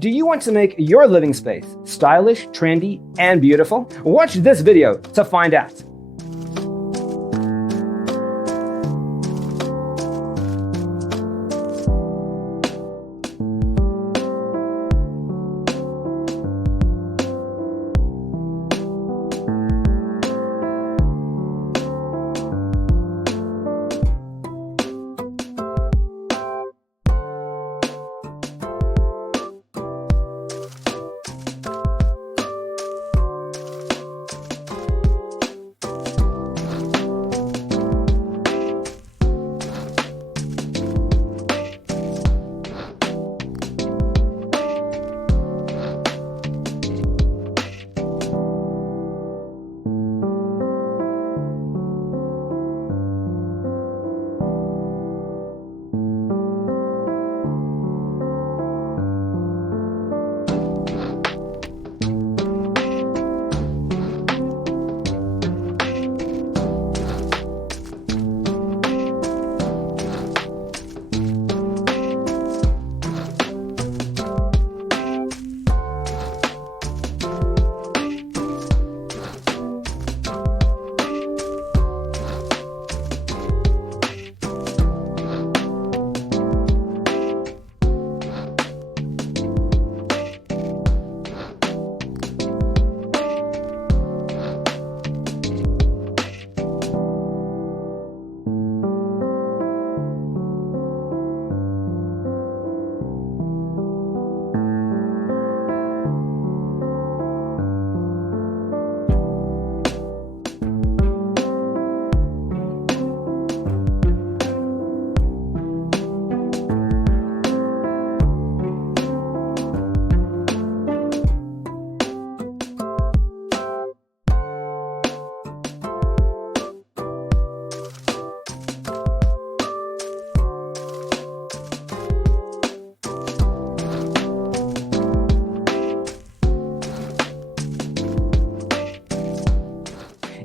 Do you want to make your living space stylish, trendy, and beautiful? Watch this video to find out.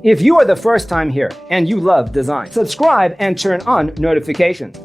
If you are the first time here and you love design, subscribe and turn on notifications.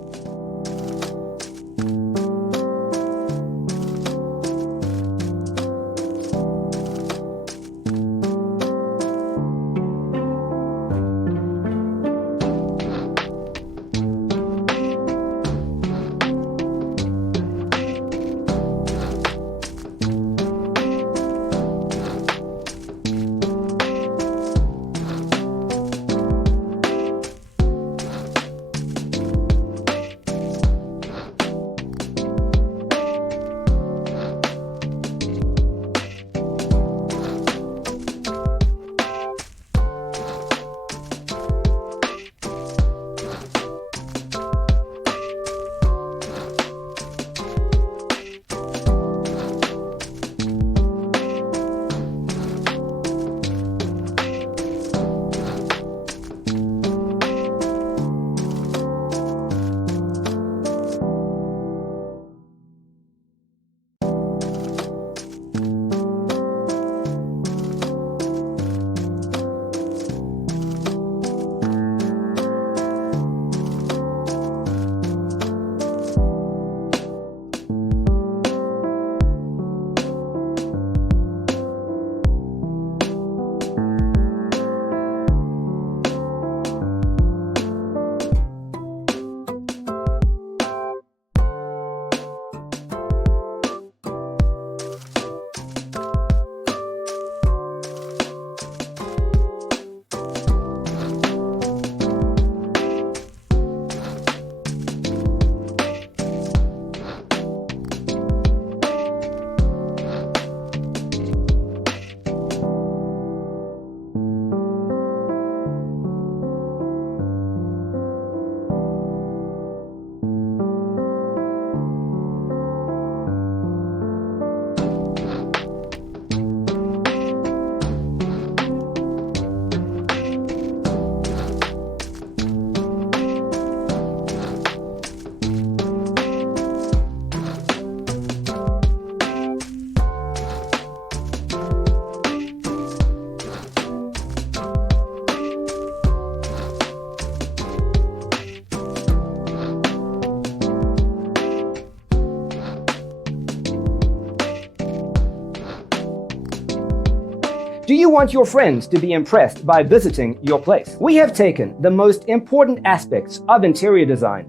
Do you want your friends to be impressed by visiting your place? We have taken the most important aspects of interior design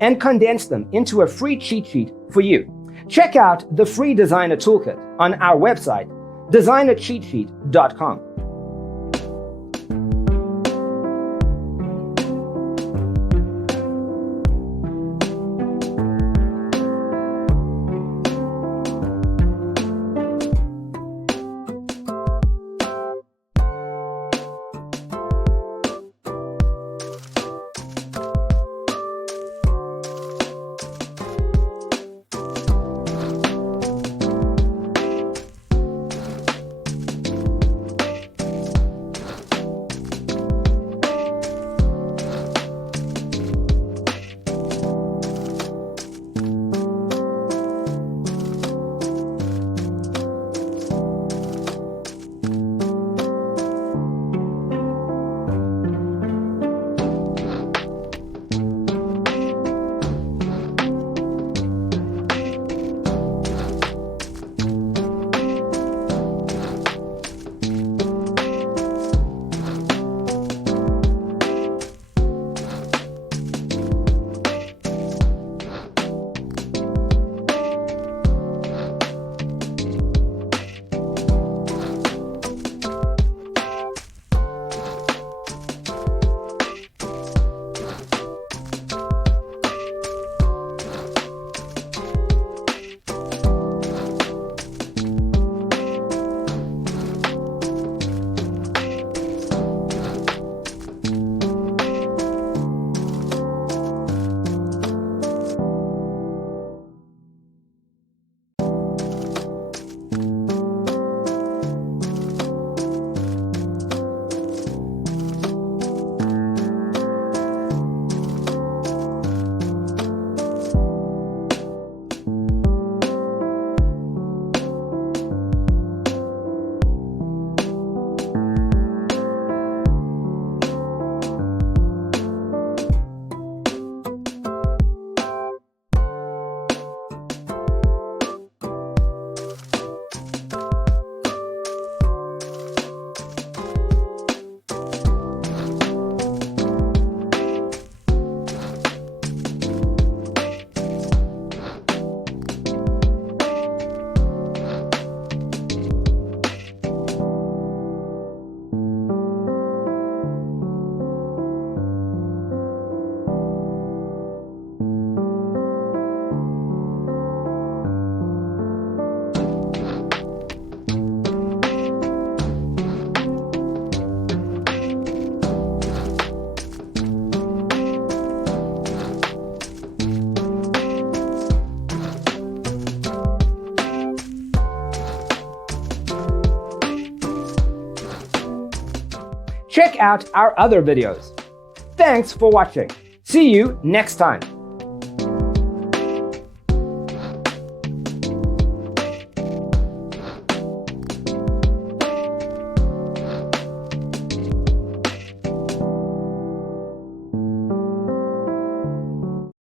and condensed them into a free cheat sheet for you. Check out the free designer toolkit on our website, designercheatsheet.com. Check out our other videos. Thanks for watching. See you next time.